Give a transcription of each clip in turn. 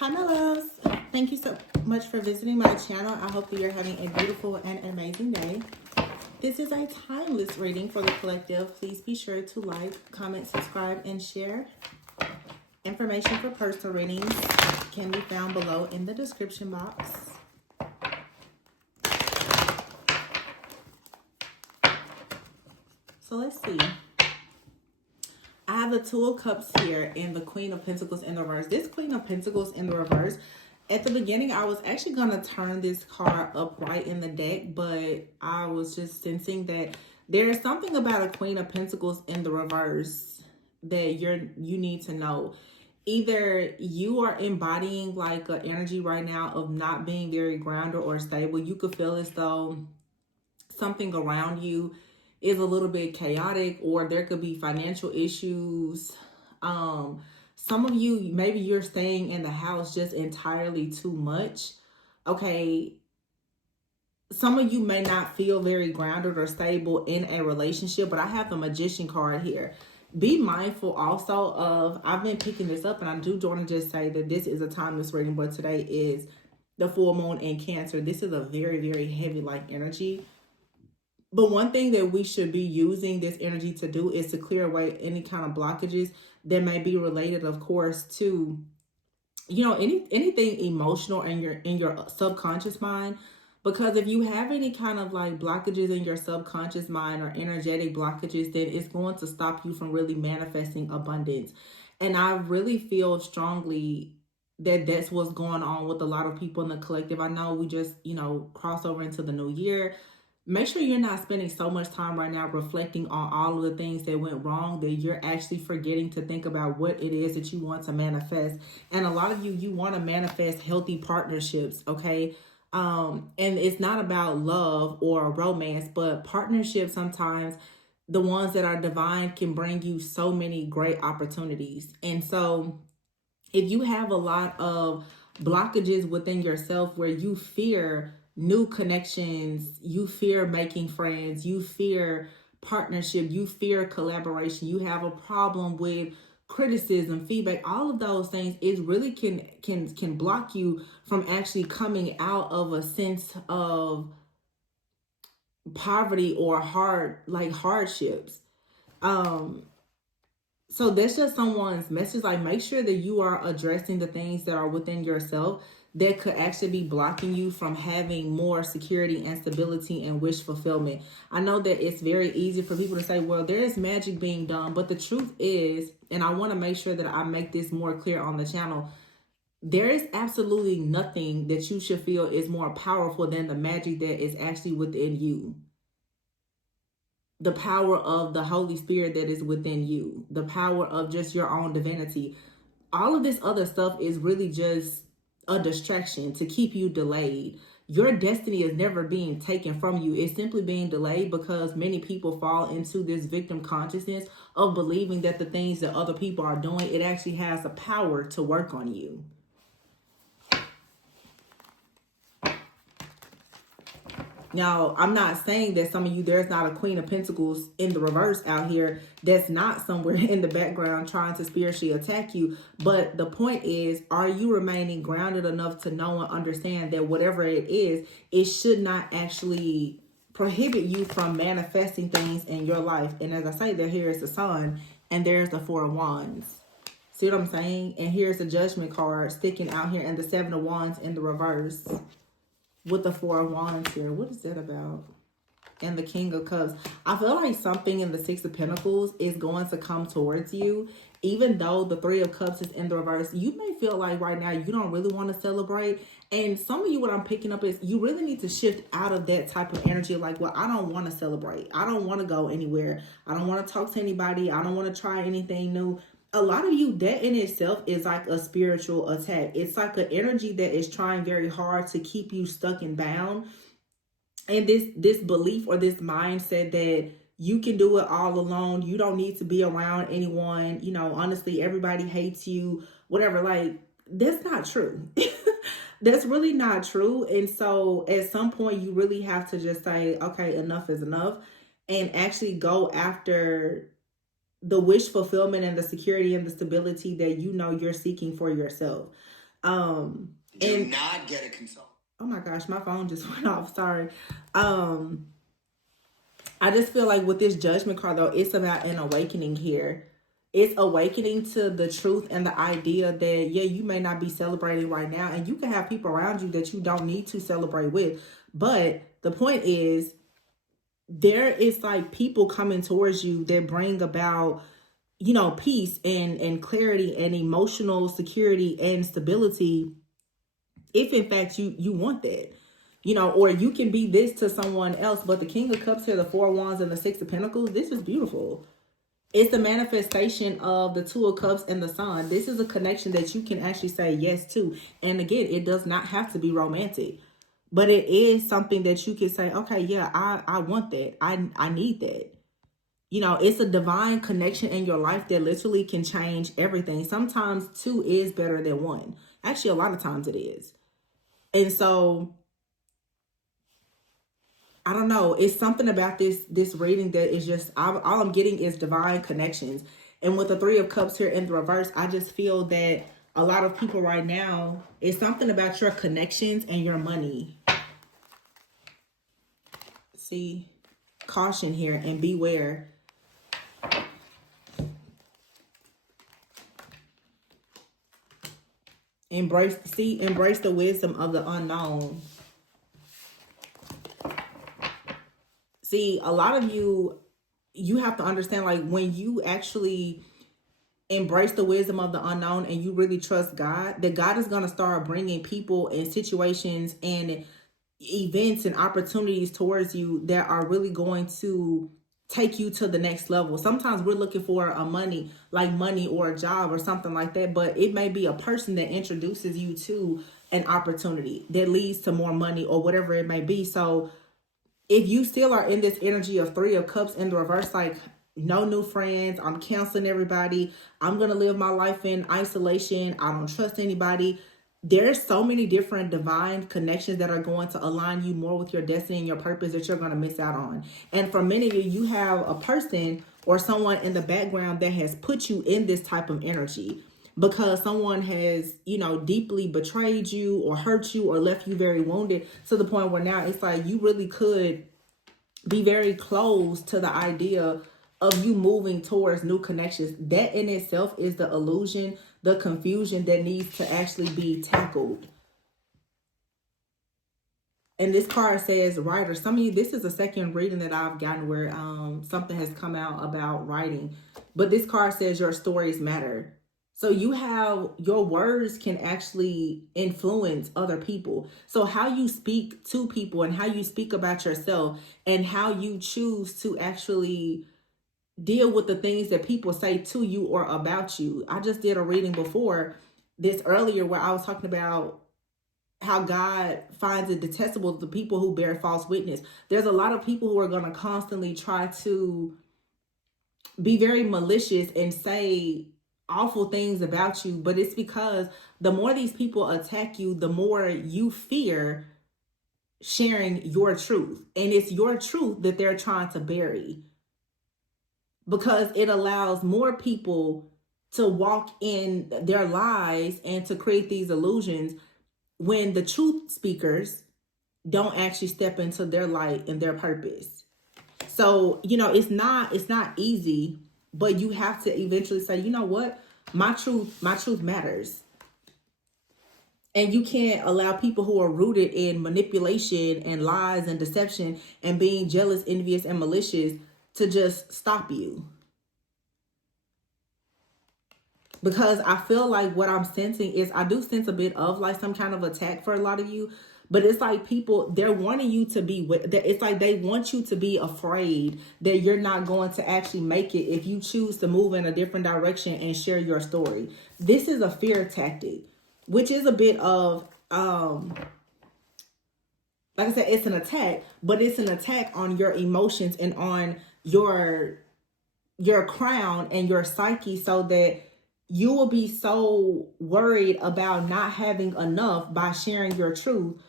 Hi, my loves. Thank you so much for visiting my channel. I hope that you're having a beautiful and amazing day. This is a timeless reading for the collective. Please be sure to like, comment, subscribe, and share. Information for personal readings can be found below in the description box. So let's see. I have the Two of Cups here and the Queen of Pentacles in the reverse. This Queen of Pentacles in the reverse, at the beginning, I was actually going to turn this card upright in the deck, but I was just sensing that there is something about a Queen of Pentacles in the reverse that you need to know. Either you are embodying like an energy right now of not being very grounded or stable. You could feel as though something around you is a little bit chaotic, or there could be financial issues. Some of you, maybe you're staying in the house just entirely too much. Okay. Some of you may not feel very grounded or stable in a relationship, but I have the Magician card here. Be mindful also of, I've been picking this up, and I do want to just say that this is a timeless reading, but today is the full moon in Cancer. This is a very, very heavy like energy. But one thing that we should be using this energy to do is to clear away any kind of blockages that may be related, of course, to, you know, anything emotional in your subconscious mind. Because if you have any kind of like blockages in your subconscious mind or energetic blockages, then it's going to stop you from really manifesting abundance. And I really feel strongly that that's what's going on with a lot of people in the collective. I know we just, cross over into the new year. Make sure you're not spending so much time right now reflecting on all of the things that went wrong that you're actually forgetting to think about what it is that you want to manifest. And a lot of you want to manifest healthy partnerships, okay? And it's not about love or romance, but partnerships sometimes, the ones that are divine, can bring you so many great opportunities. And so if you have a lot of blockages within yourself where you fear new connections, you fear making friends, you fear partnership, you fear collaboration, you have a problem with criticism, feedback, all of those things, it really can block you from actually coming out of a sense of poverty or hardships. So that's just someone's message. Like, make sure that you are addressing the things that are within yourself that could actually be blocking you from having more security and stability and wish fulfillment. I know that it's very easy for people to say, well, there is magic being done. But the truth is, and I want to make sure that I make this more clear on the channel, there is absolutely nothing that you should feel is more powerful than the magic that is actually within you. The power of the Holy Spirit that is within you, the power of just your own divinity. All of this other stuff is really just a distraction to keep you delayed. Your destiny is never being taken from you. It's simply being delayed because many people fall into this victim consciousness of believing that the things that other people are doing, it actually has the power to work on you. Now, I'm not saying that some of you, there's not a Queen of Pentacles in the reverse out here that's not somewhere in the background trying to spiritually attack you. But the point is, are you remaining grounded enough to know and understand that whatever it is, it should not actually prohibit you from manifesting things in your life? And as I say, that here is the Sun and there's the Four of Wands. See what I'm saying? And here's the Judgment card sticking out here and the Seven of Wands in the reverse. With the Four of Wands here. What is that about? And the King of Cups. I feel like something in the Six of Pentacles is going to come towards you. Even though the Three of Cups is in the reverse, you may feel like right now you don't really want to celebrate. And some of you, what I'm picking up is you really need to shift out of that type of energy. Like, well, I don't want to celebrate. I don't want to go anywhere. I don't want to talk to anybody. I don't want to try anything new. A lot of you, that in itself is like a spiritual attack. It's like an energy that is trying very hard to keep you stuck and bound. And this belief or this mindset that you can do it all alone. You don't need to be around anyone. You know, honestly, everybody hates you, whatever. Like, that's not true. That's really not true. And so at some point, you really have to just say, okay, enough is enough, and actually go after the wish fulfillment and the security and the stability that you know you're seeking for yourself. Do not get a consult. Oh my gosh, my phone just went off. Sorry. I just feel like with this Judgment card, though, it's about an awakening here. It's awakening to the truth and the idea that, yeah, you may not be celebrating right now, and you can have people around you that you don't need to celebrate with. But the point is, there is like people coming towards you that bring about, you know, peace and clarity and emotional security and stability, if in fact you want that. You know, or you can be this to someone else. But the King of Cups here, the Four of Wands and the Six of Pentacles, this is beautiful. It's the manifestation of the Two of Cups and the Sun. This is a connection that you can actually say yes to. And again, it does not have to be romantic, but it is something that you can say, okay, yeah, I want that. I need that. You know, it's a divine connection in your life that literally can change everything. Sometimes two is better than one. Actually, a lot of times it is. And so, I don't know. It's something about this reading that is just, all I'm getting is divine connections. And with the Three of Cups here in the reverse, I just feel that a lot of people right now, it's something about your connections and your money. See, caution here and beware. Embrace the wisdom of the unknown. See, a lot of you have to understand, like, when you actually embrace the wisdom of the unknown and you really trust God, that God is going to start bringing people and situations and events and opportunities towards you that are really going to take you to the next level. Sometimes we're looking for a money or a job or something like that, but it may be a person that introduces you to an opportunity that leads to more money or whatever it may be. So if you still are in this energy of Three of Cups in the reverse, like no new friends, I'm canceling everybody, I'm going to live my life in isolation, I don't trust anybody, there's so many different divine connections that are going to align you more with your destiny and your purpose that you're going to miss out on. And for many of you, you have a person or someone in the background that has put you in this type of energy because someone has, you know, deeply betrayed you or hurt you or left you very wounded to the point where now it's like you really could be very close to the idea of you moving towards new connections. That in itself is the illusion, the confusion that needs to actually be tackled. And this card says writer. Some of you, this is a second reading that I've gotten where something has come out about writing. But this card says your stories matter. So you have, your words can actually influence other people. So how you speak to people and how you speak about yourself and how you choose to actually deal with the things that people say to you or about you. I just did a reading before this earlier where I was talking about how God finds it detestable the people who bear false witness. There's a lot of people who are going to constantly try to be very malicious and say awful things about you, but it's because the more these people attack you, the more you fear sharing your truth. And it's your truth that they're trying to bury, because it allows more people to walk in their lies and to create these illusions when the truth speakers don't actually step into their light and their purpose. So, you know, it's not easy, but you have to eventually say, you know what? My truth matters. And you can't allow people who are rooted in manipulation and lies and deception and being jealous, envious, and malicious to just stop you. Because I feel like what I'm sensing is, I do sense a bit of like some kind of attack for a lot of you, but it's like people, they're wanting you to be, it's like they want you to be afraid that you're not going to actually make it if you choose to move in a different direction and share your story. This is a fear tactic, which is a bit of, like I said, it's an attack, but it's an attack on your emotions and on your crown and your psyche, so that you will be so worried about not having enough by sharing your truth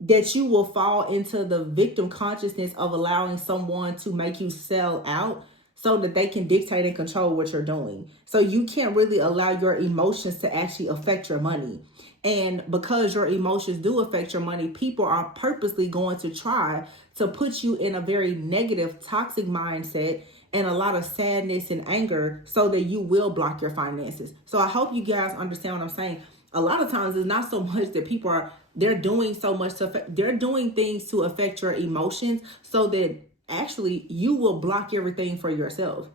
that you will fall into the victim consciousness of allowing someone to make you sell out so that they can dictate and control what you're doing. So you can't really allow your emotions to actually affect your money. And because your emotions do affect your money, people are purposely going to try to put you in a very negative, toxic mindset and a lot of sadness and anger so that you will block your finances. So I hope you guys understand what I'm saying. A lot of times it's not so much that people are, they're doing so much to, they're doing things to affect your emotions so that actually you will block everything for yourself.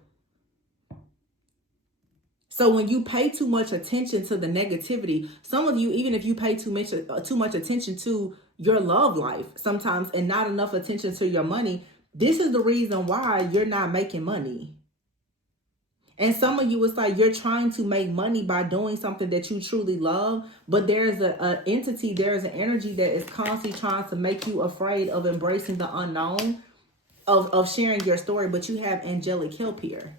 So when you pay too much attention to the negativity, some of you, even if you pay too much attention to your love life sometimes and not enough attention to your money, this is the reason why you're not making money. And some of you, it's like you're trying to make money by doing something that you truly love, but there's an entity, there's an energy that is constantly trying to make you afraid of embracing the unknown, of sharing your story. But you have angelic help here.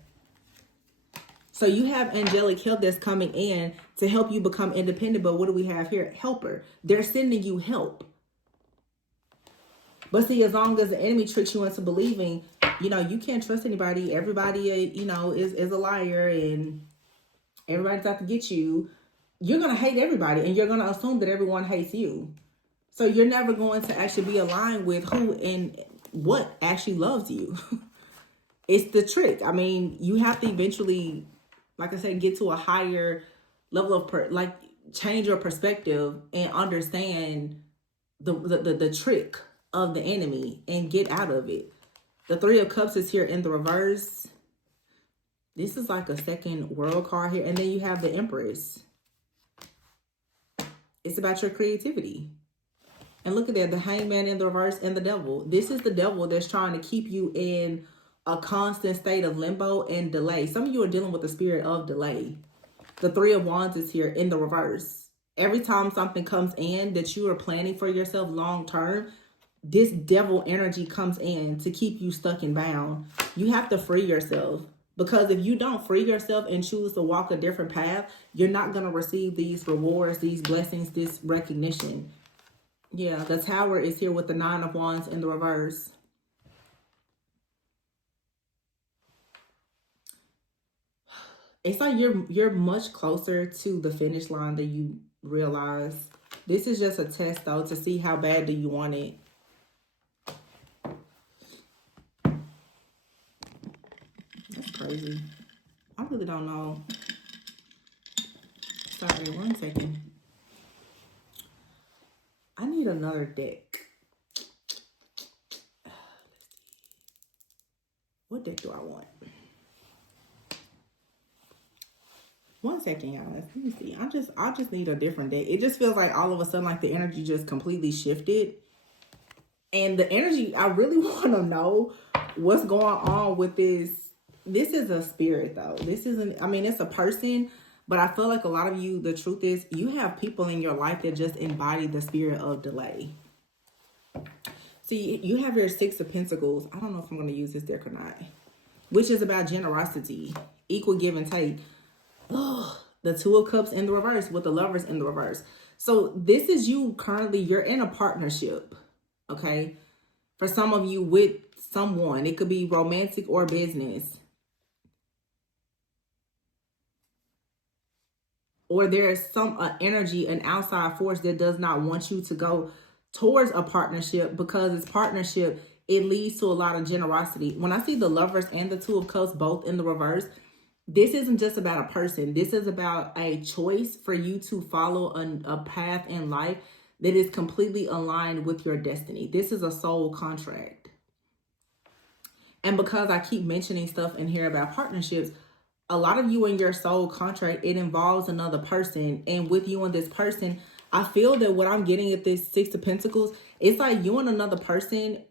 So you have angelic help that's coming in to help you become independent. But what do we have here? Helper. They're sending you help. But see, as long as the enemy tricks you into believing, you can't trust anybody. Everybody, is a liar and everybody's out to get you. You're going to hate everybody and you're going to assume that everyone hates you. So you're never going to actually be aligned with who and what actually loves you. It's the trick. I mean, you have to eventually, like I said, get to a higher level of change your perspective and understand the trick of the enemy and get out of it. The Three of Cups is here in the reverse. This is like a second world card here. And then you have the Empress. It's about your creativity. And look at that, the Hangman in the reverse and the Devil. This is the devil that's trying to keep you in a constant state of limbo and delay. Some of you are dealing with the spirit of delay. The Three of Wands is here in the reverse. Every time something comes in that you are planning for yourself long term, this devil energy comes in to keep you stuck and bound. You have to free yourself, because if you don't free yourself and choose to walk a different path, you're not going to receive these rewards, these blessings, this recognition. Yeah, the Tower is here with the Nine of Wands in the reverse. It's like you're much closer to the finish line than you realize. This is just a test, though, to see how bad do you want it. That's crazy. I really don't know. Sorry, 1 second. I need another deck. Let's see. What deck do I want? 1 second, guys. Let me see. I just need a different deck. It just feels like all of a sudden, like the energy just completely shifted. And the energy, I really want to know what's going on with this. This is a spirit, though. This isn't, I mean, it's a person, but I feel like a lot of you, the truth is, you have people in your life that just embody the spirit of delay. See, you have your Six of Pentacles. I don't know if I'm going to use this deck or not. Which is about generosity, equal give and take. Oh, the Two of Cups in the reverse with the Lovers in the reverse. So this is you currently, you're in a partnership, okay? For some of you with someone, it could be romantic or business. Or there is some energy, an outside force that does not want you to go towards a partnership, because it's partnership, it leads to a lot of generosity. When I see the Lovers and the Two of Cups both in the reverse, this isn't just about a person. This is about a choice for you to follow a path in life that is completely aligned with your destiny. This is a soul contract. And because I keep mentioning stuff in here about partnerships, a lot of you in your soul contract, it involves another person. And with you and this person, I feel that what I'm getting at this Six of Pentacles, it's like you and another person,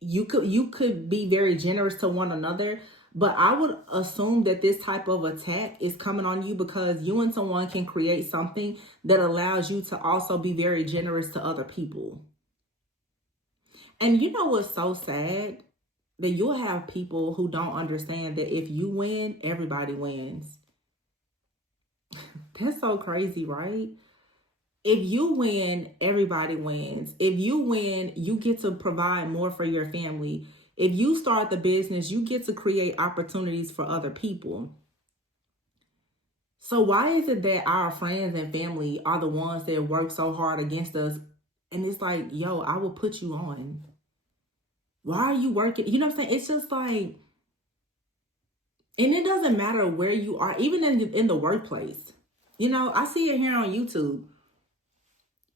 you could be very generous to one another. But I would assume that this type of attack is coming on you because you and someone can create something that allows you to also be very generous to other people. And you know what's so sad? That you'll have people who don't understand that if you win, everybody wins. That's so crazy, right? If you win, everybody wins. If you win, you get to provide more for your family. If you start the business, you get to create opportunities for other people. So why is it that our friends and family are the ones that work so hard against us? And it's like, yo, I will put you on. Why are you working? You know what I'm saying? It's just like, and it doesn't matter where you are, even in the workplace. You know, I see it here on YouTube.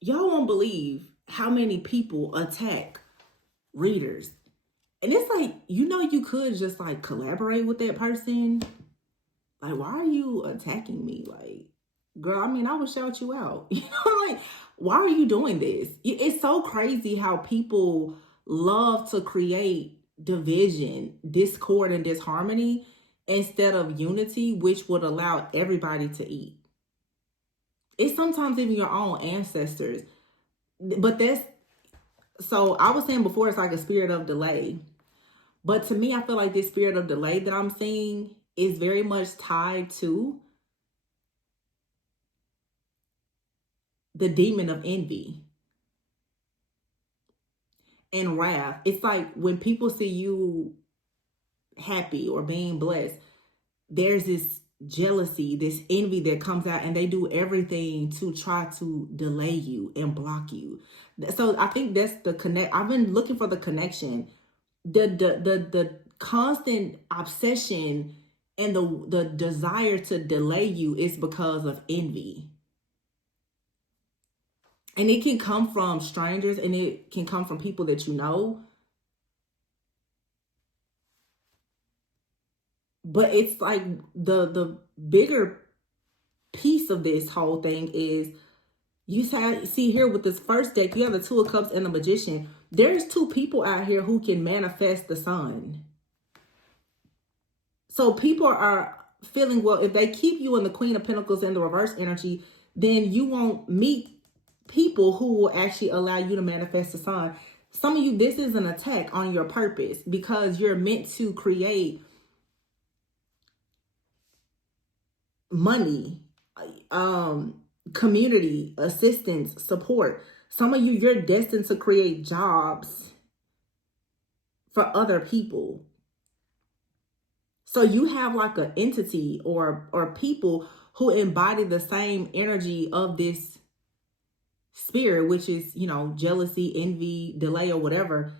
Y'all won't believe how many people attack readers. And it's like, you know, you could just like collaborate with that person. Like, why are you attacking me? Like, girl, I mean, I would shout you out. You know, like, why are you doing this? It's so crazy how people love to create division, discord, and disharmony instead of unity, which would allow everybody to eat. It's sometimes even your own ancestors. But that's, so I was saying before, it's like a spirit of delay. But to me, I feel like this spirit of delay that I'm seeing is very much tied to the demon of envy and wrath. It's like when people see you happy or being blessed, there's this jealousy, this envy that comes out, and they do everything to try to delay you and block you. So I think that's the connect. I've been looking for the connection, the constant obsession and the desire to delay you is because of envy. And it can come from strangers, and it can come from people that you know. But it's like the bigger piece of this whole thing is you see here with this first deck, you have the Two of Cups and the Magician. There's two people out here who can manifest the sun. So people are feeling, well, if they keep you in the Queen of Pentacles and the reverse energy, then you won't meet people who will actually allow you to manifest the sun. Some of you, this is an attack on your purpose because you're meant to create money, community, assistance, support. Some of you, you're destined to create jobs for other people. So you have like an entity or people who embody the same energy of this spirit, which is, you know, jealousy, envy, delay, or whatever.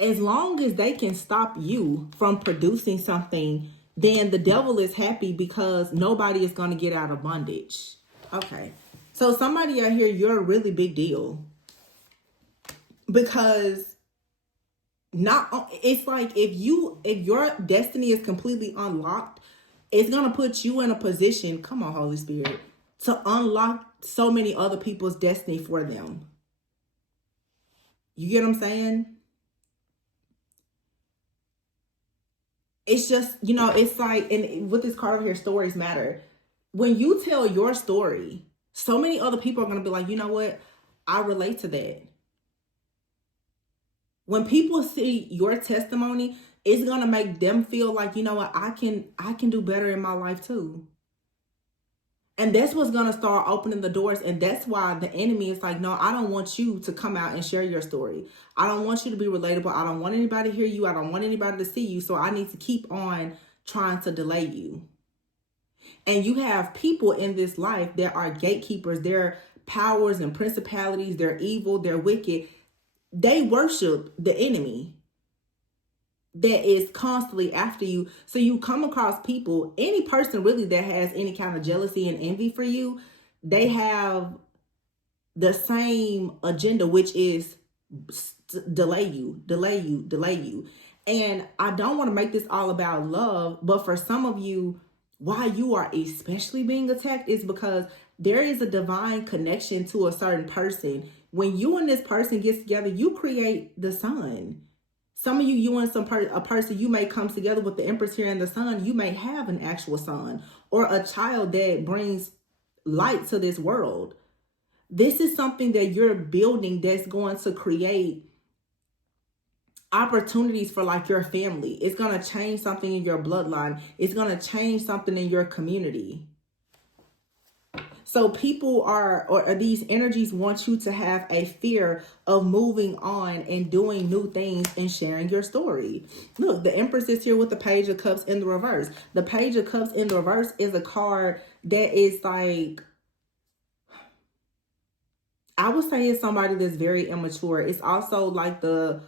As long as they can stop you from producing something, then the devil is happy because nobody is going to get out of bondage. Okay. So somebody out here, you're a really big deal. Because it's like if your destiny is completely unlocked, it's going to put you in a position, come on, Holy Spirit, to unlock so many other people's destiny for them. You get what I'm saying? It's just, you know, it's like, and with this card over here, stories matter. When you tell your story, so many other people are going to be like, you know what? I relate to that. When people see your testimony, it's going to make them feel like, you know what? I can do better in my life too. And that's what's going to start opening the doors. And that's why the enemy is like, no, I don't want you to come out and share your story. I don't want you to be relatable. I don't want anybody to hear you. I don't want anybody to see you. So I need to keep on trying to delay you. And you have people in this life that are gatekeepers. They're powers and principalities. They're evil. They're wicked. They worship the enemy that is constantly after you. So you come across people, any person really that has any kind of jealousy and envy for you, they have the same agenda, which is delay you. And I don't want to make this all about love, but for some of you, why you are especially being attacked is because there is a divine connection to a certain person. When you and this person gets together, you create the sun. Some of you and a person, you may come together with the Empress here and the sun. You may have an actual son or a child that brings light to this world. This is something that you're building that's going to create opportunities for like your family. It's going to change something in your bloodline. It's going to change something in your community. So people or these energies want you to have a fear of moving on and doing new things and sharing your story. Look, the Empress is here with the Page of Cups in the reverse. The Page of Cups in the reverse is a card that is like, I would say it's somebody that's very immature. It's also like the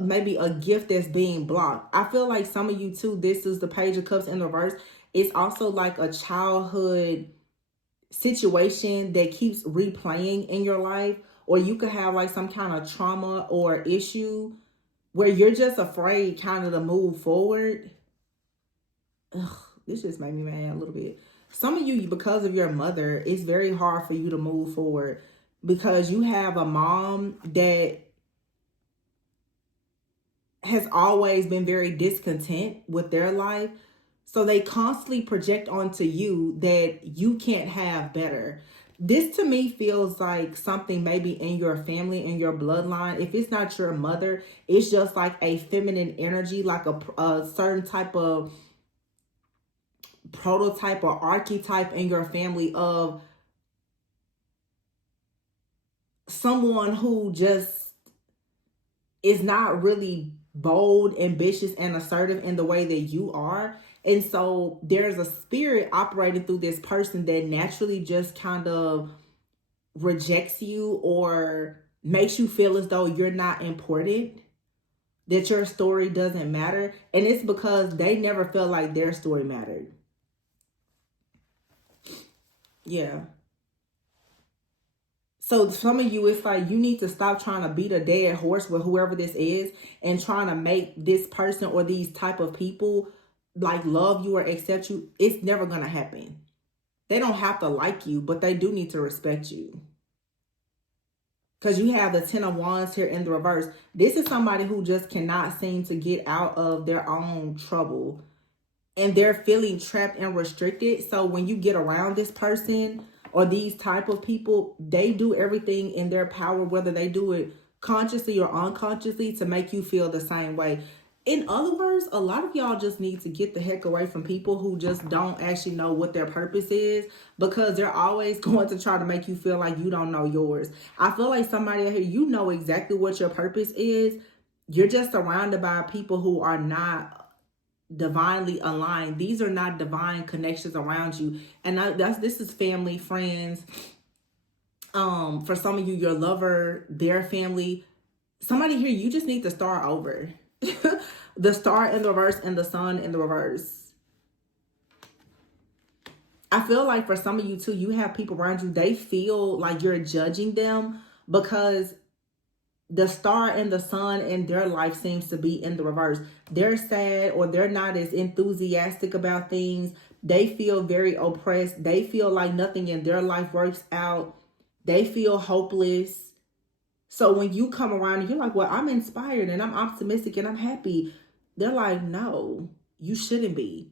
maybe a gift that's being blocked. I feel like some of you too, this is the Page of Cups in the reverse. It's also like a childhood situation that keeps replaying in your life, or you could have like some kind of trauma or issue where you're just afraid kind of to move forward. Ugh, this just made me mad a little bit. Some of you, because of your mother, it's very hard for you to move forward because you have a mom that has always been very discontent with their life. So they constantly project onto you that you can't have better. This to me feels like something maybe in your family, in your bloodline. If it's not your mother, it's just like a feminine energy, like a certain type of prototype or archetype in your family of someone who just is not really bold, ambitious, and assertive in the way that you are. And so there's a spirit operating through this person that naturally just kind of rejects you or makes you feel as though you're not important, that your story doesn't matter. And it's because they never felt like their story mattered. Yeah. So some of you, it's like you need to stop trying to beat a dead horse with whoever this is and trying to make this person or these type of people like love you or accept you. It's never going to happen. They don't have to like you, but they do need to respect you. Because you have the Ten of Wands here in the reverse. This is somebody who just cannot seem to get out of their own trouble. And they're feeling trapped and restricted. So when you get around this person or these type of people, they do everything in their power, whether they do it consciously or unconsciously, to make you feel the same way. In other words, a lot of y'all just need to get the heck away from people who just don't actually know what their purpose is, because they're always going to try to make you feel like you don't know yours. I feel like somebody out here, you know exactly what your purpose is. You're just surrounded by people who are not divinely aligned. These are not divine connections around you. And this is family, friends. For some of you, your lover, their family. Somebody here, you just need to start over. The Star in the reverse and the Sun in the reverse. I feel like for some of you too, you have people around you, they feel like you're judging them because the Star and the Sun in their life seems to be in the reverse. They're sad or they're not as enthusiastic about things. They feel very oppressed. They feel like nothing in their life works out. They feel hopeless. So when you come around and you're like, well, I'm inspired and I'm optimistic and I'm happy. They're like, no, you shouldn't be.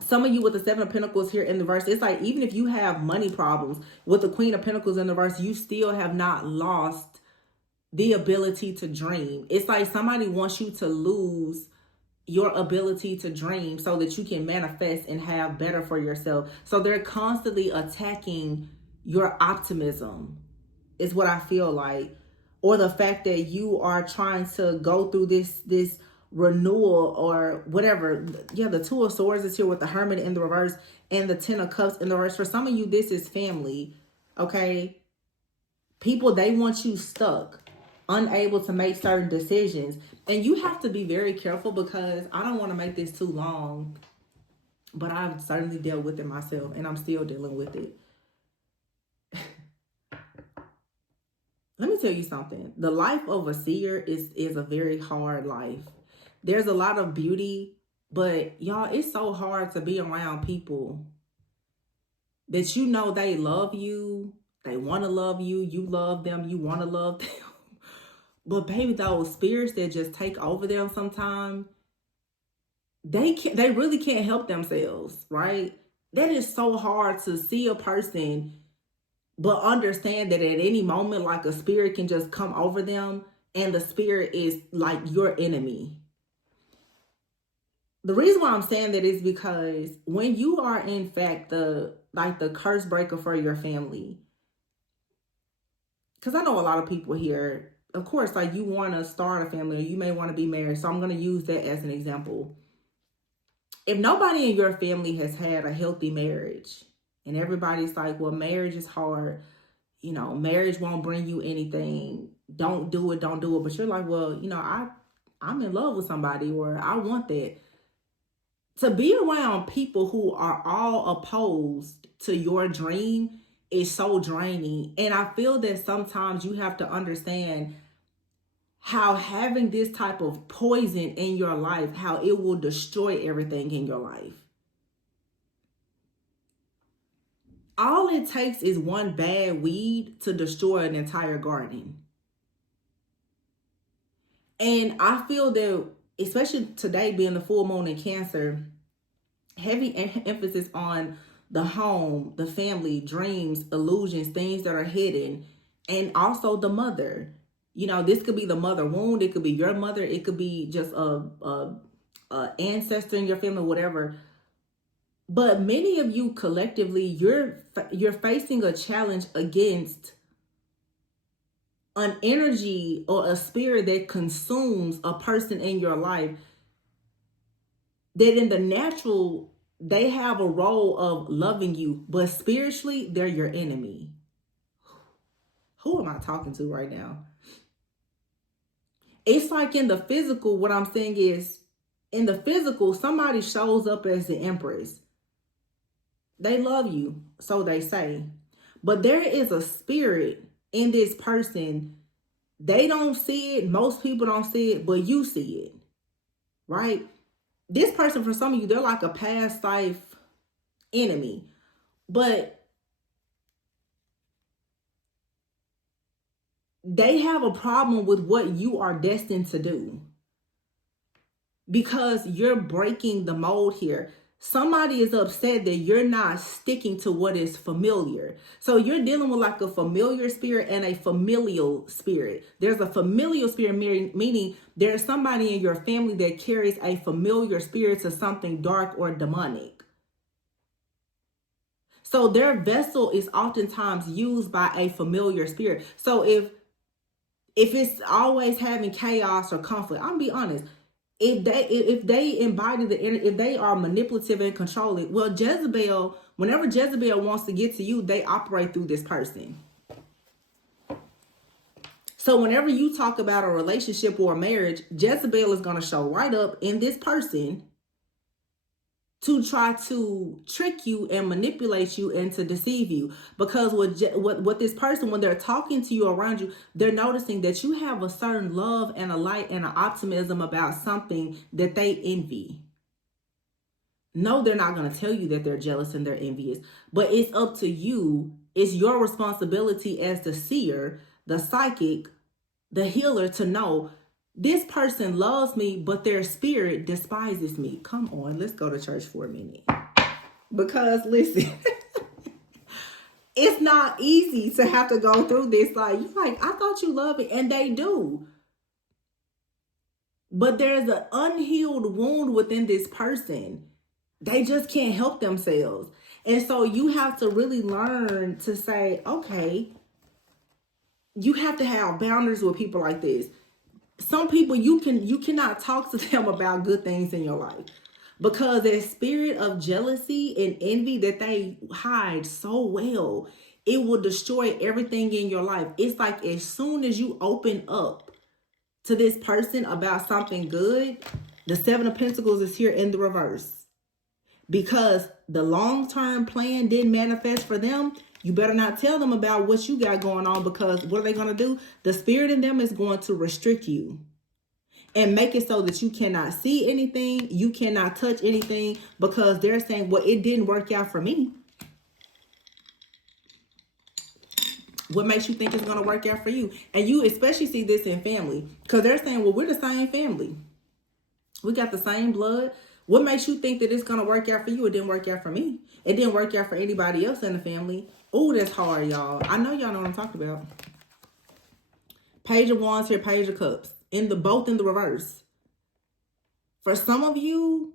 Some of you with the Seven of Pentacles here in the verse, it's like even if you have money problems with the Queen of Pentacles in the verse, you still have not lost the ability to dream. It's like somebody wants you to lose your ability to dream so that you can manifest and have better for yourself. So they're constantly attacking your optimism, is what I feel like. Or the fact that you are trying to go through this renewal or whatever. Yeah, the Two of Swords is here with the Hermit in the reverse and the Ten of Cups in the reverse. For some of you, this is family, okay? People, they want you stuck, unable to make certain decisions. And you have to be very careful, because I don't want to make this too long, but I've certainly dealt with it myself and I'm still dealing with it. Let me tell you something. The life of a seer is a very hard life. There's a lot of beauty, but y'all, it's so hard to be around people that you know they love you, they want to love you, you love them, you want to love them. But baby, those spirits that just take over them sometimes, they really can't help themselves, right? That is so hard to see a person, but understand that at any moment, like a spirit can just come over them and the spirit is like your enemy. The reason why I'm saying that is because when you are in fact the the curse breaker for your family. Because I know a lot of people here, of course, like you want to start a family or you may want to be married. So I'm going to use that as an example. If nobody in your family has had a healthy marriage and everybody's like, well, marriage is hard, you know, marriage won't bring you anything. Don't do it. But you're like, well, you know, I'm in love with somebody or I want that. To be around people who are all opposed to your dream is so draining. And I feel that sometimes you have to understand how having this type of poison in your life, how it will destroy everything in your life. All it takes is one bad weed to destroy an entire garden. And I feel that, especially today being the full moon in Cancer, heavy emphasis on the home, the family, dreams, illusions, things that are hidden, and also the mother. You know, this could be the mother wound. It could be your mother. It could be just a ancestor in your family, whatever. But many of you collectively, you're facing a challenge against an energy or a spirit that consumes a person in your life, that in the natural, they have a role of loving you, but spiritually, they're your enemy. Who am I talking to right now? It's like in the physical, what I'm saying is, in the physical, somebody shows up as the empress. They love you, so they say. But there is a spirit in this person. They don't see it. Most people don't see it, but you see it, right? This person, for some of you, they're like a past life enemy. But they have a problem with what you are destined to do. Because you're breaking the mold here. Somebody is upset that you're not sticking to what is familiar. So you're dealing with like a familiar spirit and a familial spirit. There's a familial spirit, meaning there's somebody in your family that carries a familiar spirit to something dark or demonic. So their vessel is oftentimes used by a familiar spirit. So if it's always having chaos or conflict, I'm gonna be honest. If they embody if they are manipulative and controlling, well, Jezebel, whenever Jezebel wants to get to you, they operate through this person. So whenever you talk about a relationship or a marriage, Jezebel is going to show right up in this person to try to trick you and manipulate you and to deceive you. Because what this person, when they're talking to you around you, they're noticing that you have a certain love and a light and an optimism about something that they envy. No, they're not going to tell you that they're jealous and they're envious, but it's up to you. It's your responsibility as the seer, the psychic, the healer to know this person loves me, but their spirit despises me. Come on, let's go to church for a minute. Because listen, it's not easy to have to go through this. Like, you're like, I thought you loved me, and they do. But there's an unhealed wound within this person. They just can't help themselves. And so you have to really learn to say, okay, you have to have boundaries with people like this. Some people you cannot talk to them about good things in your life, because that spirit of jealousy and envy that they hide so well, it will destroy everything in your life. It's like as soon as you open up to this person about something good, the Seven of Pentacles is here in the reverse. Because the long-term plan didn't manifest for them, you better not tell them about what you got going on, because what are they going to do? The spirit in them is going to restrict you and make it so that you cannot see anything, you cannot touch anything, because they're saying, well, it didn't work out for me. What makes you think it's going to work out for you? And you especially see this in family, because they're saying, well, we're the same family. We got the same blood. What makes you think that it's going to work out for you? It didn't work out for me. It didn't work out for anybody else in the family. Oh, that's hard, y'all. I know y'all know what I'm talking about. Page of Wands here, Page of Cups. Both in the reverse. For some of you,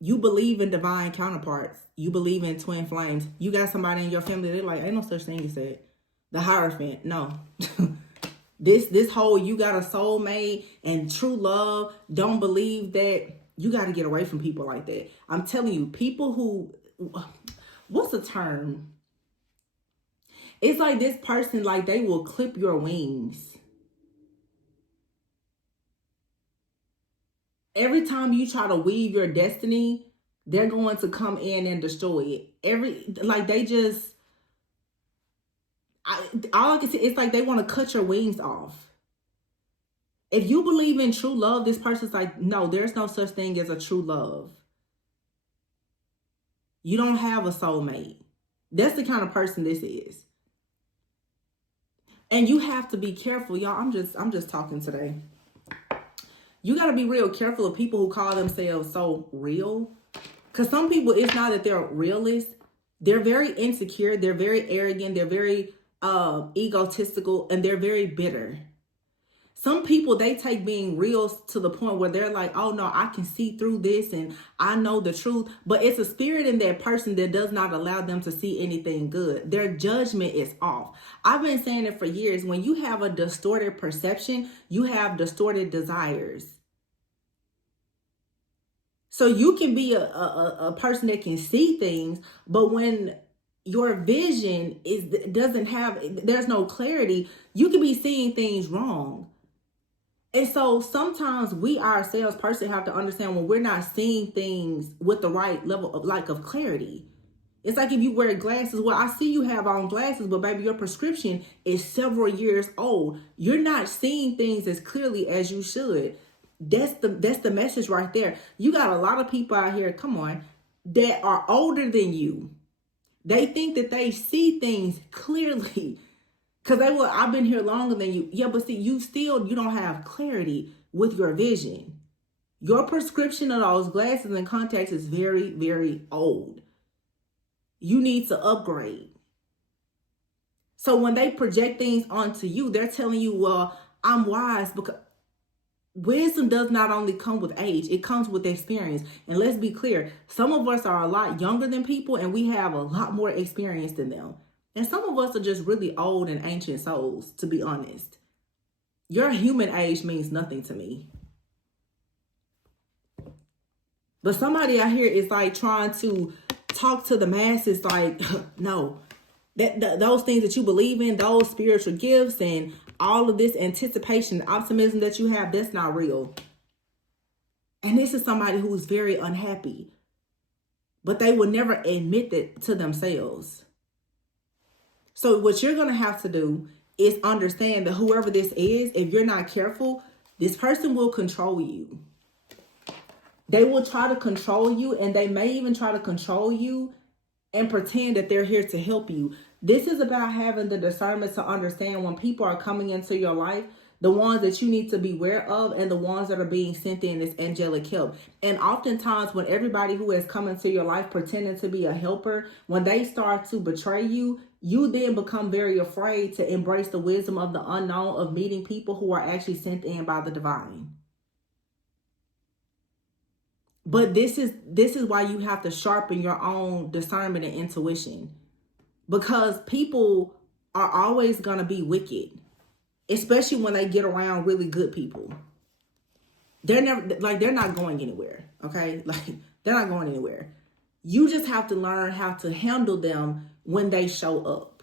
You believe in divine counterparts. You believe in twin flames. You got somebody in your family, they're like, ain't no such thing as that. The Hierophant, no. This whole you got a soulmate and true love, don't believe that. You got to get away from people like that. I'm telling you, people who, what's the term? It's like this person, like they will clip your wings. Every time you try to weave your destiny, they're going to come in and destroy it. They just, all I can say, it's like they want to cut your wings off. If you believe in true love, this person's like, no, there's no such thing as a true love. You don't have a soulmate. That's the kind of person this is. And you have to be careful, y'all. I'm just talking today. You got to be real careful of people who call themselves so real. Because some people, it's not that they're realists. They're very insecure. They're very arrogant. They're very egotistical. And they're very bitter. Some people, they take being real to the point where they're like, oh no, I can see through this and I know the truth. But it's a spirit in that person that does not allow them to see anything good. Their judgment is off. I've been saying it for years. When you have a distorted perception, you have distorted desires. So you can be a person that can see things, but when your vision there's no clarity, you can be seeing things wrong. And so sometimes we ourselves personally have to understand when we're not seeing things with the right level of clarity. It's like if you wear glasses. Well, I see you have on glasses, but baby, your prescription is several years old. You're not seeing things as clearly as you should. That's the message right there. You got a lot of people out here, come on, that are older than you. They think that they see things clearly. Because I've been here longer than you. Yeah, but see, you don't have clarity with your vision. Your prescription of those glasses and contacts is very, very old. You need to upgrade. So when they project things onto you, they're telling you, well, I'm wise, because wisdom does not only come with age, it comes with experience. And let's be clear, some of us are a lot younger than people and we have a lot more experience than them. And some of us are just really old and ancient souls, to be honest. Your human age means nothing to me. But somebody out here is like trying to talk to the masses like, no, those things that you believe in, those spiritual gifts and all of this anticipation, optimism that you have, that's not real. And this is somebody who's very unhappy, but they will never admit that to themselves. So what you're going to have to do is understand that whoever this is, if you're not careful, this person will control you. They will try to control you, and they may even try to control you and pretend that they're here to help you. This is about having the discernment to understand when people are coming into your life, the ones that you need to be aware of and the ones that are being sent in as angelic help. And oftentimes when everybody who has come into your life pretending to be a helper, when they start to betray you, you then become very afraid to embrace the wisdom of the unknown, of meeting people who are actually sent in by the divine. But this is why you have to sharpen your own discernment and intuition. Because people are always going to be wicked. Especially when they get around really good people. They're not going anywhere. Okay? They're not going anywhere. You just have to learn how to handle them when they show up.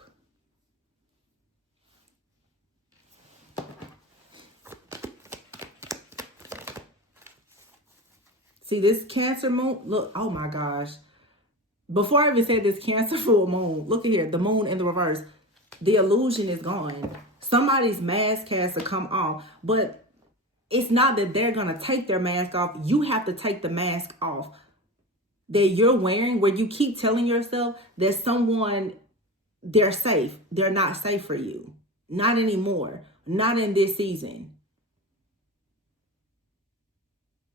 See this Cancer moon? Look, oh my gosh. Before I even said this Cancer full moon, look at here, the moon in the reverse. The illusion is gone. Somebody's mask has to come off, but it's not that they're going to take their mask off. You have to take the mask off that you're wearing, where you keep telling yourself that someone, they're safe. They're not safe for you. Not anymore. Not in this season.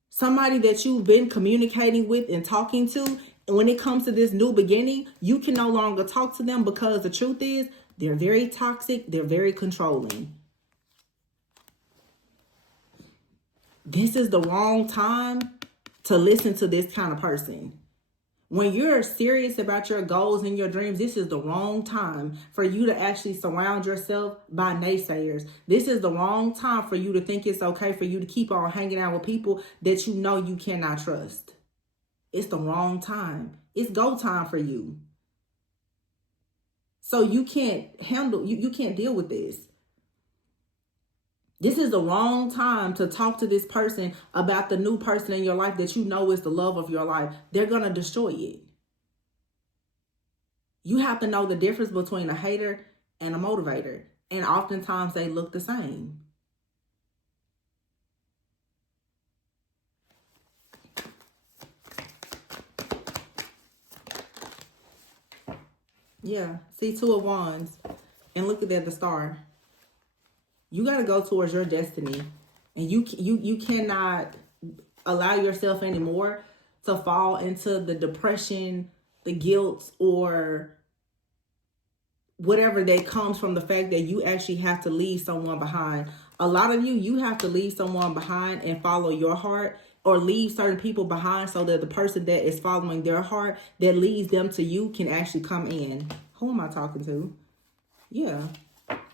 Somebody that you've been communicating with and talking to, and when it comes to this new beginning, you can no longer talk to them because the truth is, they're very toxic. They're very controlling. This is the wrong time to listen to this kind of person. When you're serious about your goals and your dreams, this is the wrong time for you to actually surround yourself by naysayers. This is the wrong time for you to think it's okay for you to keep on hanging out with people that you know you cannot trust. It's the wrong time. It's go time for you. So you can't handle, you can't deal with this. This is the wrong time to talk to this person about the new person in your life that you know is the love of your life. They're going to destroy it. You have to know the difference between a hater and a motivator. And oftentimes they look the same. Yeah. See, 2 of Wands. And look at that, the star. You got to go towards your destiny, and you cannot allow yourself anymore to fall into the depression, the guilt, or whatever that comes from the fact that you actually have to leave someone behind. A lot of you have to leave someone behind and follow your heart, or leave certain people behind so that the person that is following their heart that leads them to you can actually come in. Who am I talking to? Yeah.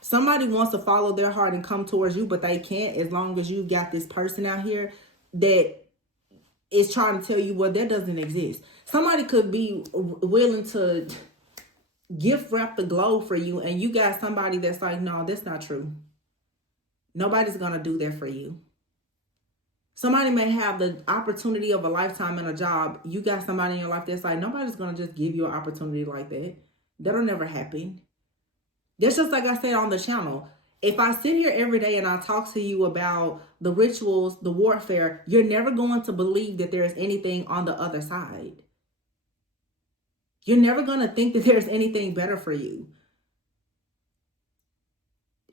Somebody wants to follow their heart and come towards you, but they can't, as long as you got this person out here that is trying to tell you, well, that doesn't exist. Somebody could be willing to gift wrap the globe for you, and you got somebody that's like, no, that's not true. Nobody's going to do that for you. Somebody may have the opportunity of a lifetime in a job. You got somebody in your life that's like, nobody's going to just give you an opportunity like that. That'll never happen. That's just like I said on the channel. If I sit here every day and I talk to you about the rituals, the warfare, you're never going to believe that there's anything on the other side. You're never going to think that there's anything better for you.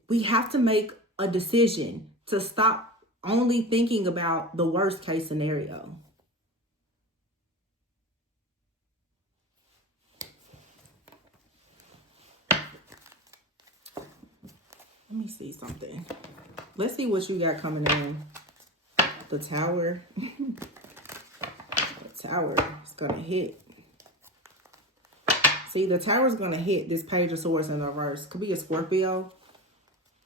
We have to make a decision to stop only thinking about the worst case scenario. Let me see something. Let's see what you got coming in. The Tower. The Tower is going to hit. See, the Tower is going to hit this Page of Swords in reverse. Could be a Scorpio.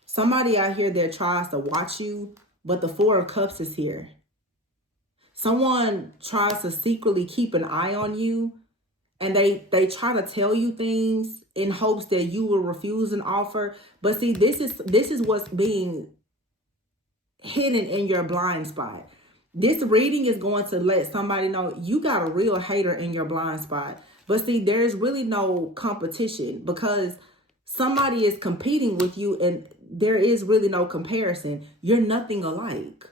Somebody out here that tries to watch you, but the Four of Cups is here. Someone tries to secretly keep an eye on you, and they try to tell you things in hopes that you will refuse an offer. But see, this is what's being hidden in your blind spot. This reading is going to let somebody know you got a real hater in your blind spot. But see, there's really no competition because somebody is competing with you and there is really no comparison. You're nothing alike.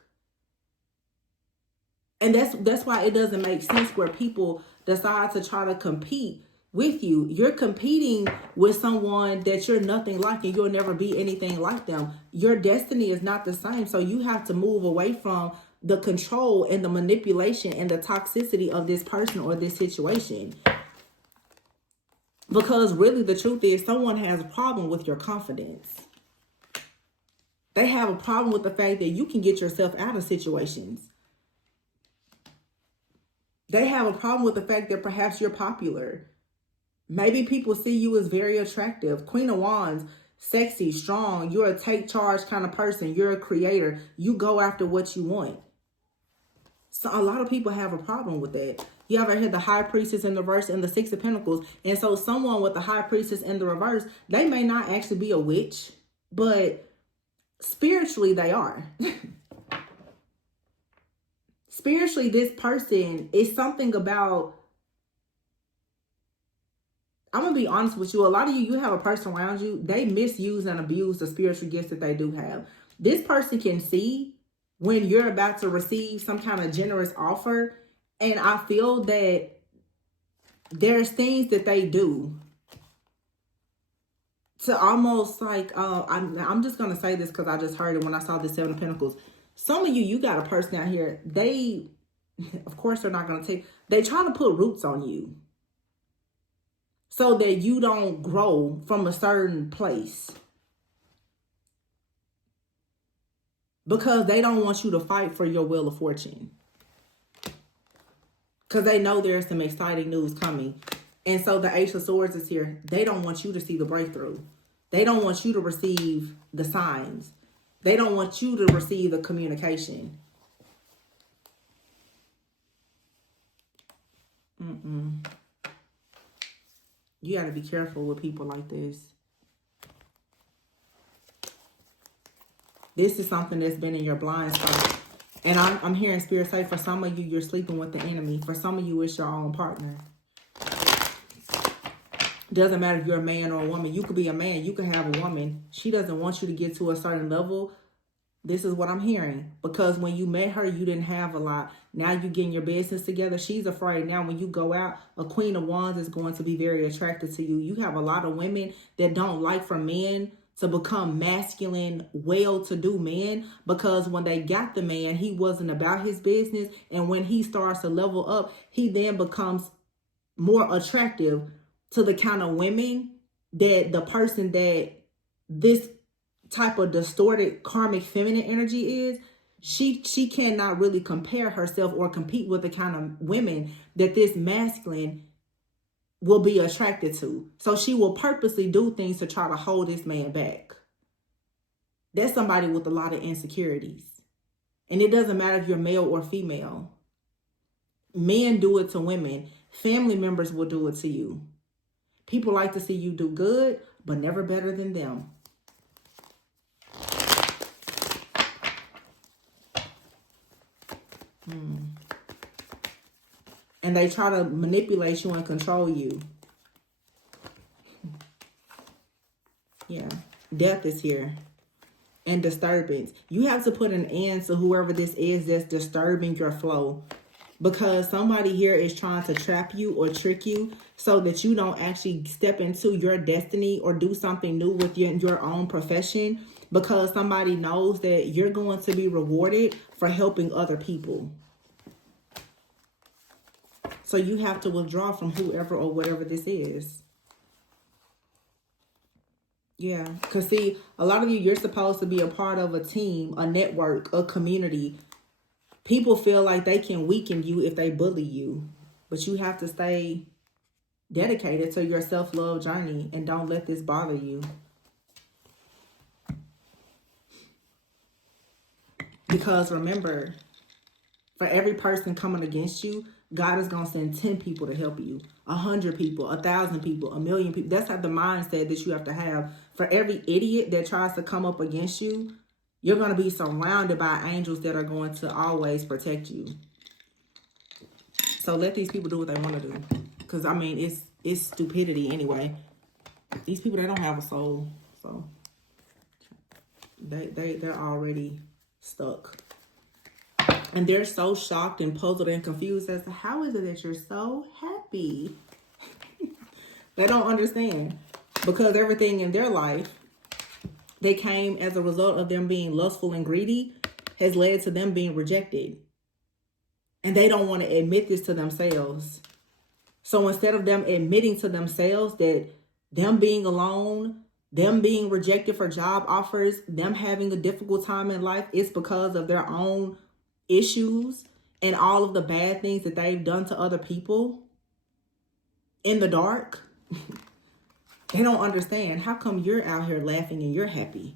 And that's why it doesn't make sense where people decide to try to compete with you. You're competing with someone that you're nothing like, and you'll never be anything like them. Your destiny is not the same. So you have to move away from the control and the manipulation and the toxicity of this person or this situation. Because really the truth is someone has a problem with your confidence. They have a problem with the fact that you can get yourself out of situations. They have a problem with the fact that perhaps you're popular. Maybe people see you as very attractive. Queen of Wands, sexy, strong. You're a take charge kind of person. You're a creator. You go after what you want. So a lot of people have a problem with that. You ever heard the High Priestess in the reverse and the Six of Pentacles? And so someone with the High Priestess in the reverse, they may not actually be a witch, but spiritually they are. Spiritually, this person is something about, I'm going to be honest with you. A lot of you have a person around you. They misuse and abuse the spiritual gifts that they do have. This person can see when you're about to receive some kind of generous offer. And I feel that there's things that they do to almost like, I'm just going to say this because I just heard it when I saw the Seven of Pentacles. Some of you got a person out here, they, of course, they're not going to take, they try to put roots on you so that you don't grow from a certain place. Because they don't want you to fight for your wheel of fortune. because they know there's some exciting news coming. And so the Ace of Swords is here. They don't want you to see the breakthrough. They don't want you to receive the signs. They don't want you to receive the communication. You got to be careful with people like this. This is something that's been in your blind spot. And I'm hearing Spirit say, for some of you, you're sleeping with the enemy. For some of you, it's your own partner. Doesn't matter if you're a man or a woman. You could be a man. You could have a woman. She doesn't want you to get to a certain level. This is what I'm hearing. Because when you met her, you didn't have a lot. Now you're getting your business together. She's afraid now when you go out, a Queen of Wands is going to be very attracted to you. You have a lot of women that don't like for men to become masculine, well-to-do men, because when they got the man, he wasn't about his business. And when he starts to level up, he then becomes more attractive to the kind of women that the person that this type of distorted karmic feminine energy is. She cannot really compare herself or compete with the kind of women that this masculine will be attracted to. So she will purposely do things to try to hold this man back. That's somebody with a lot of insecurities. And it doesn't matter if you're male or female. Men do it to women. Family members will do it to you. People like to see you do good, but never better than them. And they try to manipulate you and control you. Yeah. Death is here. And disturbance. You have to put an end to whoever this is that's disturbing your flow. Because somebody here is trying to trap you or trick you so that you don't actually step into your destiny or do something new with your own profession. Because somebody knows that you're going to be rewarded for helping other people. So you have to withdraw from whoever or whatever this is. Yeah, because see, a lot of you, you're supposed to be a part of a team, a network, a community. People feel like they can weaken you if they bully you. But you have to stay dedicated to your self-love journey and don't let this bother you. Because remember, for every person coming against you, God is going to send 10 people to help you. 100 people, 1,000 people, 1,000,000 people. That's how the mindset that you have to have. For every idiot that tries to come up against you, you're going to be surrounded by angels that are going to always protect you. So let these people do what they want to do. Because, I mean, it's stupidity anyway. These people, they don't have a soul. So they're already stuck. And they're so shocked and puzzled and confused as to how is it that you're so happy? They don't understand. Because everything in their life, they came as a result of them being lustful and greedy, has led to them being rejected. And they don't want to admit this to themselves. So instead of them admitting to themselves that them being alone, them being rejected for job offers, them having a difficult time in life, it's because of their own issues and all of the bad things that they've done to other people in the dark. They don't understand. How come you're out here laughing and you're happy?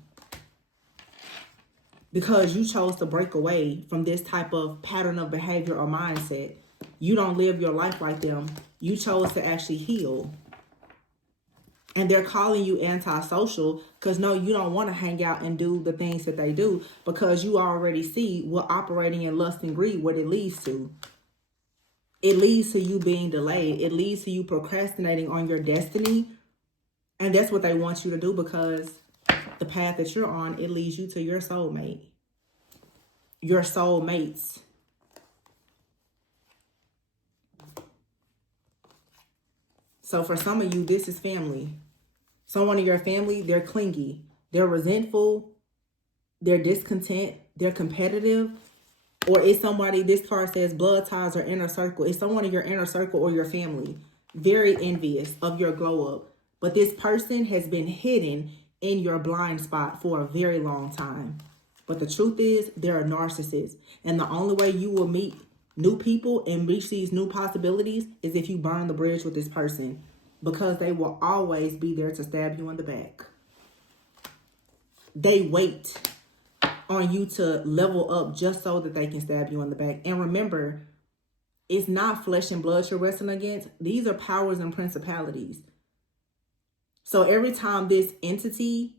Because you chose to break away from this type of pattern of behavior or mindset. You don't live your life like them. You chose to actually heal. And they're calling you antisocial because, no, you don't want to hang out and do the things that they do because you already see what operating in lust and greed, what it leads to. It leads to you being delayed. It leads to you procrastinating on your destiny. And that's what they want you to do because the path that you're on, it leads you to your soulmate. Your soulmates. So for some of you, this is family. Someone in your family, they're clingy. They're resentful. They're discontent. They're competitive. Or it's somebody, this card says blood ties or inner circle. It's someone in your inner circle or your family. Very envious of your glow up. But this person has been hidden in your blind spot for a very long time. But the truth is, they're a narcissist. And the only way you will meet new people and reach these new possibilities is if you burn the bridge with this person, because they will always be there to stab you in the back. They wait on you to level up just so that they can stab you in the back. And remember, it's not flesh and blood you're wrestling against. These are powers and principalities. So every time this entity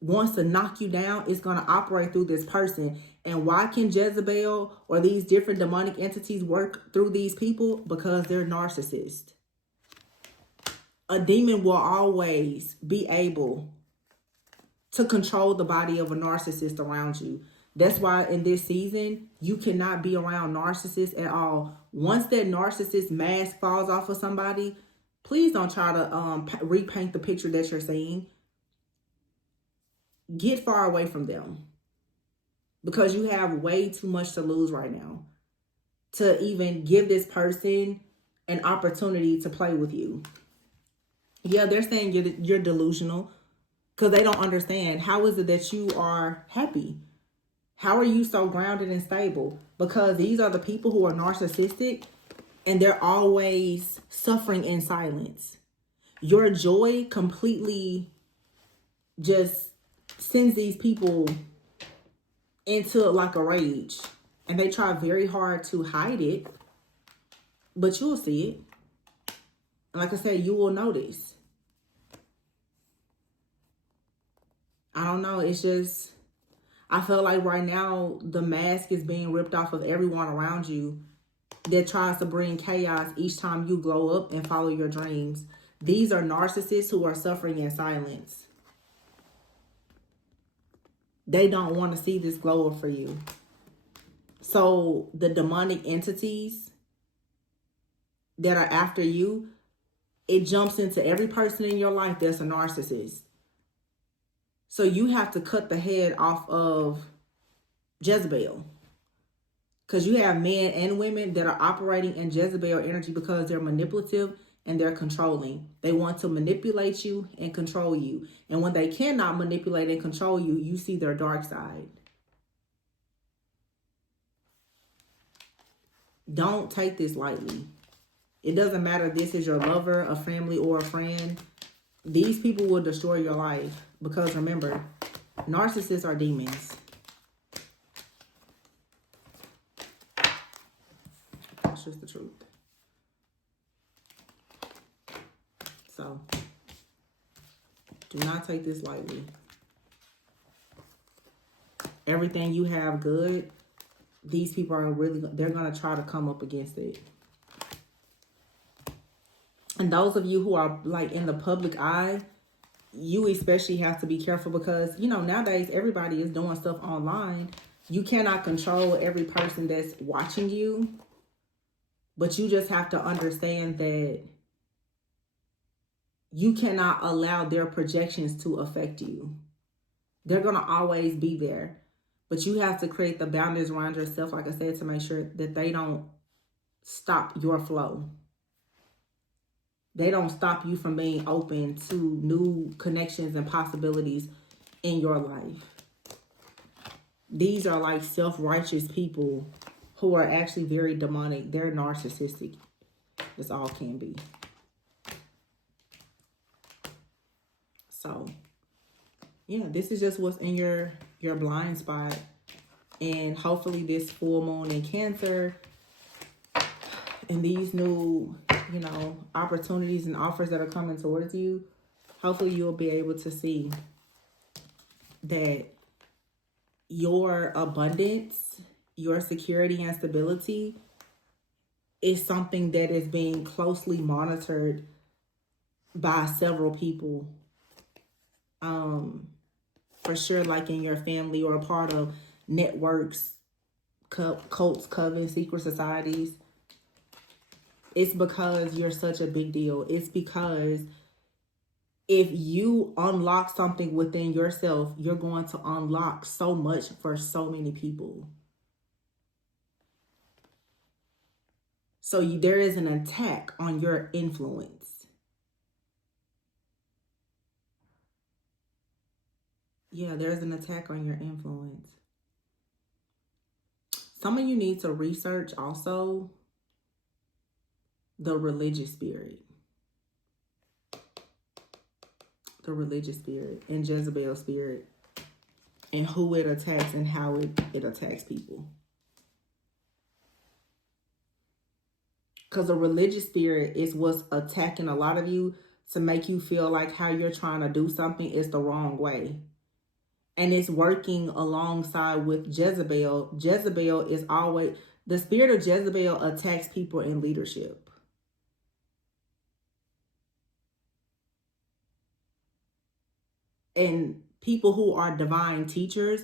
wants to knock you down, it's going to operate through this person. And why can Jezebel or these different demonic entities work through these people? Because they're narcissists. A demon will always be able to control the body of a narcissist around you. That's why in this season, you cannot be around narcissists at all. Once that narcissist mask falls off of somebody, please don't try to repaint the picture that you're seeing. Get far away from them, because you have way too much to lose right now to even give this person an opportunity to play with you. Yeah, they're saying you're delusional because they don't understand. How is it that you are happy? How are you so grounded and stable? Because these are the people who are narcissistic and they're always suffering in silence. Your joy completely just sends these people into like a rage, and they try very hard to hide it, but you'll see it. And like I said, you will notice. I don't know. It's just, I feel like right now the mask is being ripped off of everyone around you that tries to bring chaos each time you glow up and follow your dreams. These are narcissists who are suffering in silence. They don't want to see this glow up for you. So the demonic entities that are after you, it jumps into every person in your life that's a narcissist. So you have to cut the head off of Jezebel. Because you have men and women that are operating in Jezebel energy because they're manipulative and they're controlling. They want to manipulate you and control you. And when they cannot manipulate and control you, you see their dark side. Don't take this lightly. It doesn't matter if this is your lover, a family, or a friend. These people will destroy your life. Because remember, narcissists are demons. That's just the truth. So, do not take this lightly. Everything you have good, these people are they're going to try to come up against it. And those of you who are like in the public eye, you especially have to be careful because, you know, nowadays everybody is doing stuff online. You cannot control every person that's watching you, but you just have to understand that you cannot allow their projections to affect you. They're going to always be there, but you have to create the boundaries around yourself, like I said, to make sure that they don't stop your flow. They don't stop you from being open to new connections and possibilities in your life. These are like self-righteous people who are actually very demonic. They're narcissistic. That's all can be. So, yeah, this is just what's in your blind spot. And hopefully this full moon in Cancer and these new, you know, opportunities and offers that are coming towards you, hopefully you'll be able to see that your abundance, your security and stability is something that is being closely monitored by several people. For sure, like in your family or a part of networks, cults, covens, secret societies. It's because you're such a big deal. It's because if you unlock something within yourself, you're going to unlock so much for so many people. So there is an attack on your influence. Yeah, there's an attack on your influence. Some of you need to research also the religious spirit. The religious spirit and Jezebel spirit, and who it attacks and how it attacks people. Because the religious spirit is what's attacking a lot of you to make you feel like how you're trying to do something is the wrong way. And it's working alongside with Jezebel. Jezebel is always, the spirit of Jezebel attacks people in leadership. And people who are divine teachers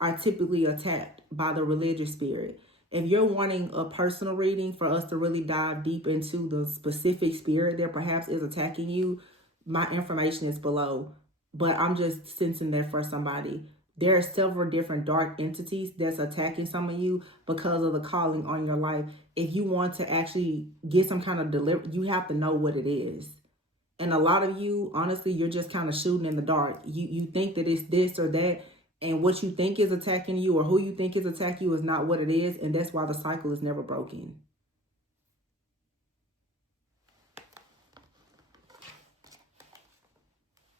are typically attacked by the religious spirit. If you're wanting a personal reading for us to really dive deep into the specific spirit that perhaps is attacking you, my information is below. But I'm just sensing that for somebody. There are several different dark entities that's attacking some of you because of the calling on your life. If you want to actually get some kind of deliverance, you have to know what it is. And a lot of you, honestly, you're just kind of shooting in the dark. You think that it's this or that, and what you think is attacking you or who you think is attacking you is not what it is, and that's why the cycle is never broken.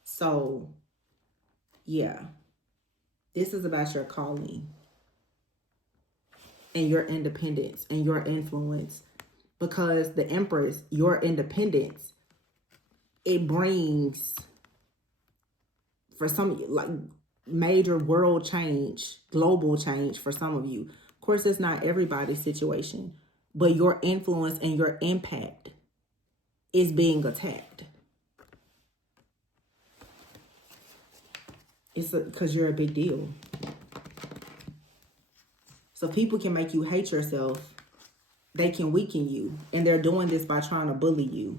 So, yeah. This is about your calling and your independence and your influence. Because the Empress, your independence, it brings, for some of you, like major world change, global change for some of you. Of course, it's not everybody's situation, but your influence and your impact is being attacked. It's because you're a big deal. So people can make you hate yourself. They can weaken you. And they're doing this by trying to bully you.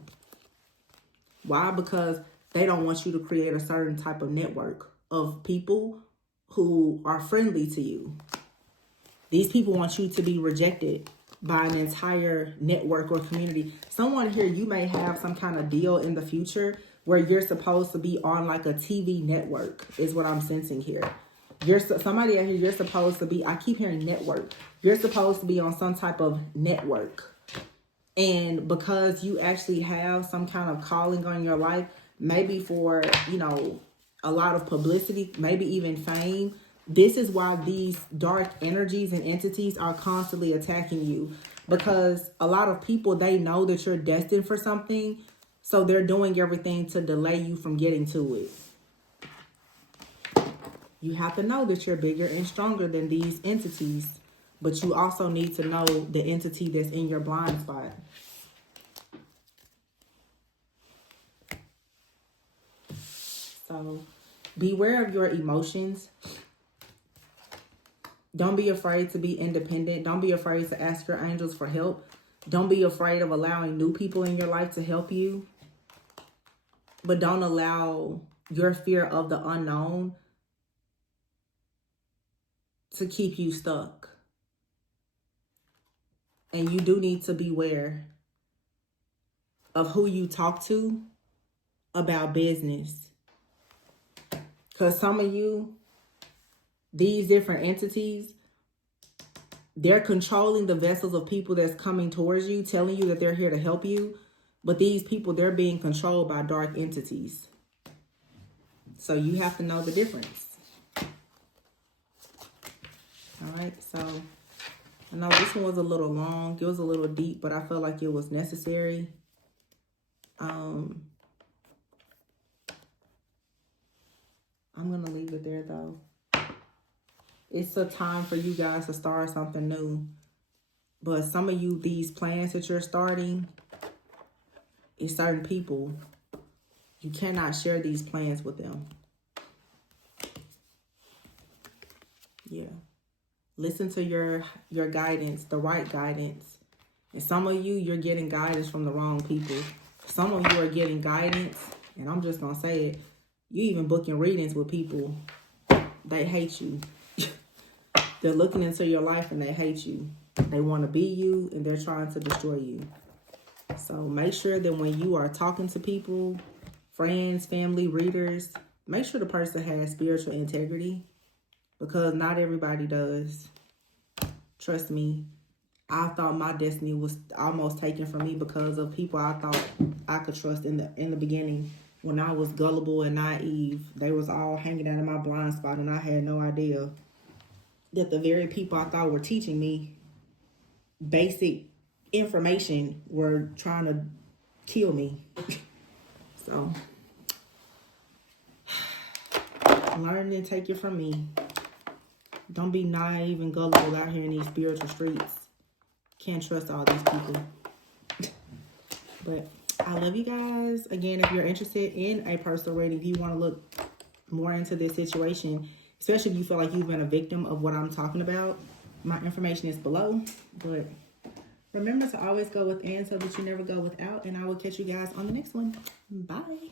Why? Because they don't want you to create a certain type of network of people who are friendly to you. These people want you to be rejected by an entire network or community. Someone here, you may have some kind of deal in the future where you're supposed to be on like a TV network is what I'm sensing here. You're somebody out here, you're supposed to be, I keep hearing network. You're supposed to be on some type of network. And because you actually have some kind of calling on your life, maybe for, you know, a lot of publicity, maybe even fame, this is why these dark energies and entities are constantly attacking you. Because a lot of people, they know that you're destined for something. So they're doing everything to delay you from getting to it. You have to know that you're bigger and stronger than these entities. But you also need to know the entity that's in your blind spot. So beware of your emotions. Don't be afraid to be independent. Don't be afraid to ask your angels for help. Don't be afraid of allowing new people in your life to help you. But don't allow your fear of the unknown to keep you stuck. And you do need to beware of who you talk to about business. Because some of you, these different entities, they're controlling the vessels of people that's coming towards you, telling you that they're here to help you. But these people, they're being controlled by dark entities. So you have to know the difference. All right, so I know this one was a little long. It was a little deep, but I felt like it was necessary. I'm going to leave it there, though. It's a time for you guys to start something new. But some of you, these plans that you're starting, is certain people. You cannot share these plans with them. Yeah. Listen to your guidance, the right guidance. And some of you, you're getting guidance from the wrong people. Some of you are getting guidance, and I'm just going to say it, you even booking readings with people. They hate you. They're looking into your life and they hate you. They want to be you and they're trying to destroy you. So make sure that when you are talking to people, friends, family, readers, make sure the person has spiritual integrity, because not everybody does. Trust me, I thought my destiny was almost taken from me because of people I thought I could trust in the beginning. When I was gullible and naive, they was all hanging out in my blind spot, and I had no idea that the very people I thought were teaching me basic information were trying to kill me. So, learn and take it from me. Don't be naive and gullible out here in these spiritual streets. Can't trust all these people. But I love you guys. Again, if you're interested in a personal reading, if you want to look more into this situation, especially if you feel like you've been a victim of what I'm talking about, my information is below. But remember to always go within so that you never go without. And I will catch you guys on the next one. Bye.